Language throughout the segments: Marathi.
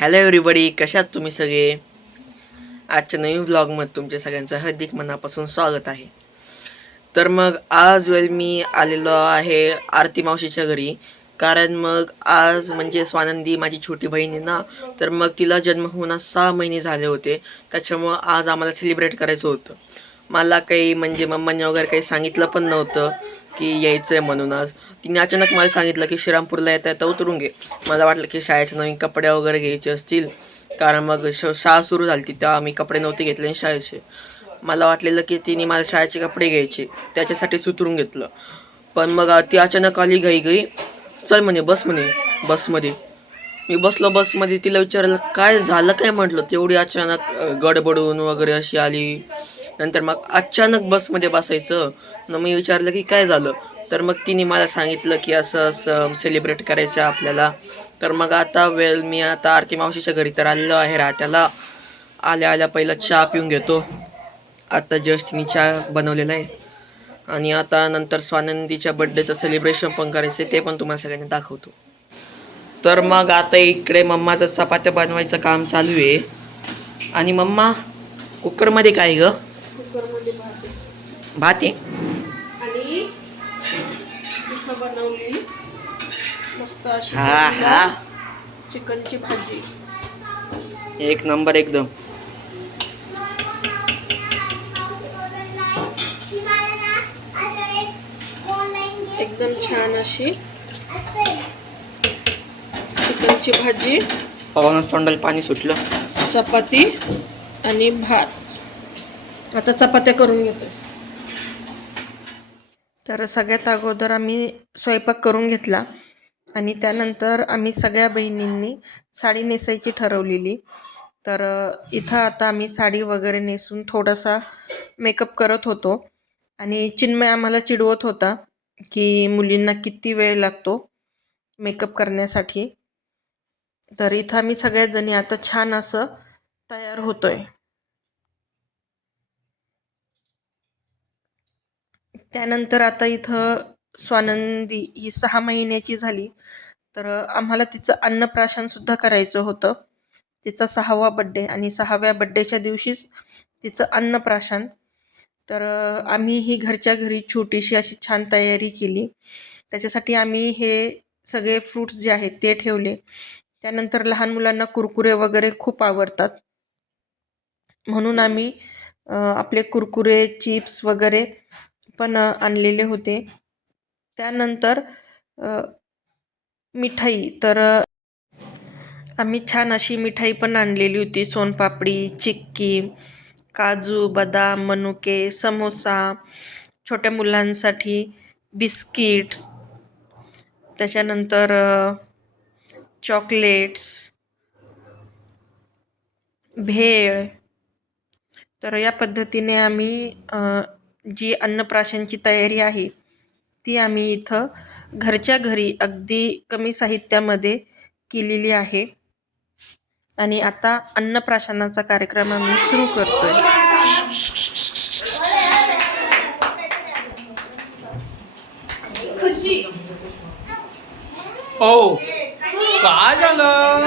हॅलो एव्हरीबडी कशात तुम्ही सगळे? आजच्या नवीन व्लॉगमध्ये तुमच्या सगळ्यांचं हार्दिक मनापासून स्वागत आहे. तर मग आज वेळ मी आलेलो आहे आरती मावशीच्या घरी. कारण मग आज म्हणजे स्वानंदी माझी छोटी बहीण आहे ना तर मग तिला जन्म होऊन सहा महिने झाले होते. त्याच्यामुळं आज आम्हाला सेलिब्रेट करायचं होतं. मला काही म्हणजे मम्माने वगैरे काही सांगितलं पण नव्हतं. की यायचं आहे म्हणून. आज तिने अचानक मला सांगितलं की श्रीरामपूरला येता येता उतरून घे. मला वाटलं की शाळेचे नवीन कपडे वगैरे घ्यायचे असतील. कारण मग श शाळा सुरू झाली होती तेव्हा मी कपडे नव्हते घेतले आणि शाळेचे. मला वाटलेलं की तिने मला शाळेचे कपडे घ्यायचे त्याच्यासाठी सुतरून घेतलं. पण मग ती अचानक आली घाई घाई चल म्हणे बस म्हणे बसमध्ये. मी बसलो बसमध्ये तिला विचारलं काय झालं काय म्हटलं? तेवढी अचानक गडबडून वगैरे अशी आली. नंतर मग अचानक बसमध्ये बसायचं. न मी विचारलं की काय झालं? तर मग तिने मला सांगितलं की असं असं सेलिब्रेट करायचं आहे आपल्याला. तर मग आता वेळ मी आता आरती मावशीच्या घरी तर आलेलो आहे राहत्याला. आल्या आल्या पहिला चहा पिऊन घेतो. आता जस्ट तिने चहा बनवलेला आहे. आणि आता नंतर स्वानंदीच्या बड्डेचं सेलिब्रेशन पण करायचं ते पण तुम्हाला सगळ्यांना दाखवतो. तर मग आता इकडे मम्माचं चपात्या बनवायचं काम चालू आहे. आणि मम्मा कुकरमध्ये काय गं? कुकरमध्ये भात. भात आहे? आणि मस्त अशी हा हा. चिकनची भाजी. एक नंबर एकदम. एकदम छान अशी चिकनची भाजी. पाहूनच तोंडाला पाणी सुटलं. चपाती आणि भात. आता चपात्या करून घेतो तर सगळ्यात अगोदर आम्ही स्वयंपाक करून घेतला आणि त्यानंतर आम्ही सगळ्या बहिणींनी साडी नेसायची ठरवलेली. तर इथं आता आम्ही साडी वगैरे नेसून थोडासा मेकअप करत होतो आणि चिन्मय आम्हाला चिडवत होता की मुलींना किती वेळ लागतो मेकअप करण्यासाठी. तर इथं आम्ही सगळ्याजणी आता छान असं तयार होतो आहे त्यानंतर आता इथं स्वानंदी ही सहा महिन्याची झाली. तर आम्हाला तिचं अन्नप्राशनसुद्धा करायचं होतं. तिचा सहावा बड्डे आणि सहाव्या बड्डेच्या दिवशीच तिचं अन्नप्राशन. तर आम्ही ही घरच्या घरी छोटीशी अशी छान तयारी केली. त्याच्यासाठी आम्ही हे सगळे फ्रूट्स जे आहेत ते ठेवले. त्यानंतर लहान मुलांना कुरकुरे वगैरे खूप आवडतात. म्हणून आम्ही आपले कुरकुरे चिप्स वगैरे पण आणलेले होते. त्यानंतर मिठाई. तर आम्ही छान अशी मिठाई पण आणलेली होती. सोनपापडी चिक्की काजू बदाम मनुके समोसा छोट्या मुलांसाठी बिस्किट्स. त्याच्यानंतर चॉकलेट्स. भेळ. तर या पद्धतीने आम्ही जी अन्नप्राशनची तयारी आहे ती आम्ही इथं घरच्या घरी अगदी कमी साहित्यामध्ये केलेली आहे. आणि आता अन्नप्राशनाचा कार्यक्रम आम्ही सुरू करतोय. ओ हो, काय झालं?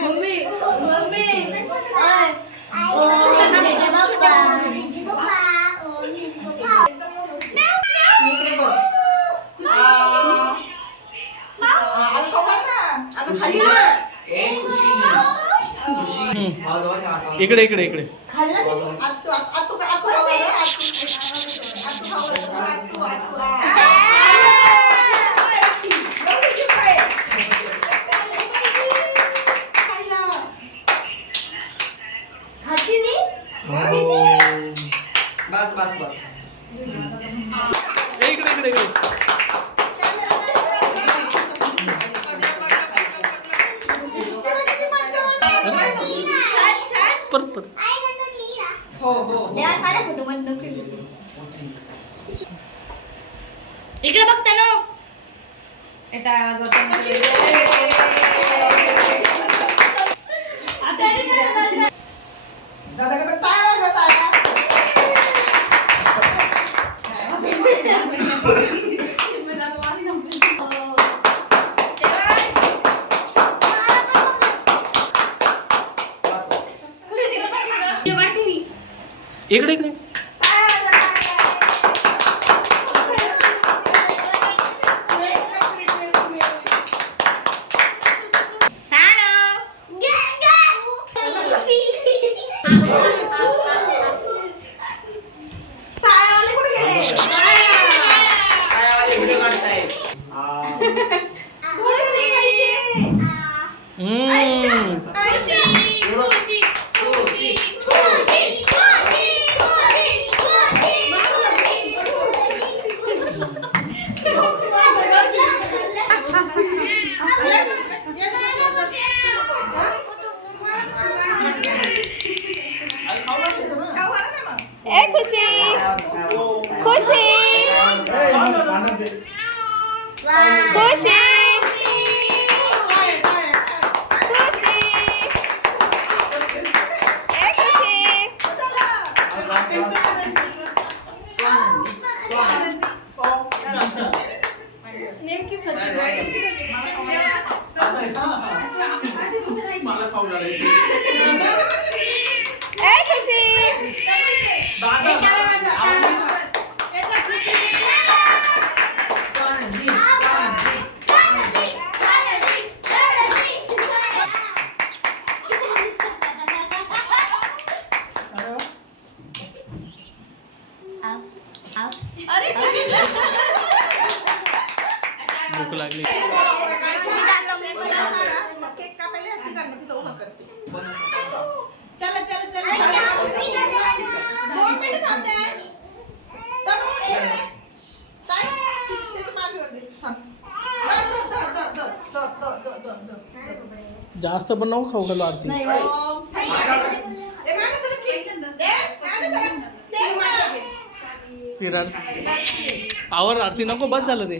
इकडे इकडे इकडे आतू आतू आतू आतू खाऊ घाल, आतू, आतू, आतू, आतू, आतू. एवढी जीभ आहे. खायला. हो. बस बस बस ए, इकडे इकडे इकडे परत परत इकडे बघता ना इकडे इकडे. हम्म. ખુશી. ખુશી. ખુશી. भूक लागली. जास्त पण नको खाऊ घालू आरती आवर आरती नको बस झालं ते.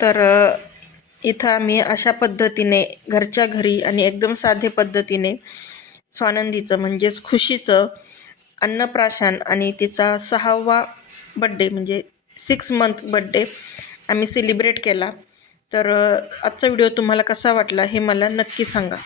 तर इथं आम्ही अशा पद्धतीने घरच्या घरी आणि एकदम साधे पद्धतीने स्वानंदीचं म्हणजेच खुशीचं अन्नप्राशन आणि तिचा सहावा बड्डे म्हणजे सिक्स मंथ बड्डे आम्ही सेलिब्रेट केला. तर आजचा व्हिडिओ तुम्हाला कसा वाटला हे मला नक्की सांगा.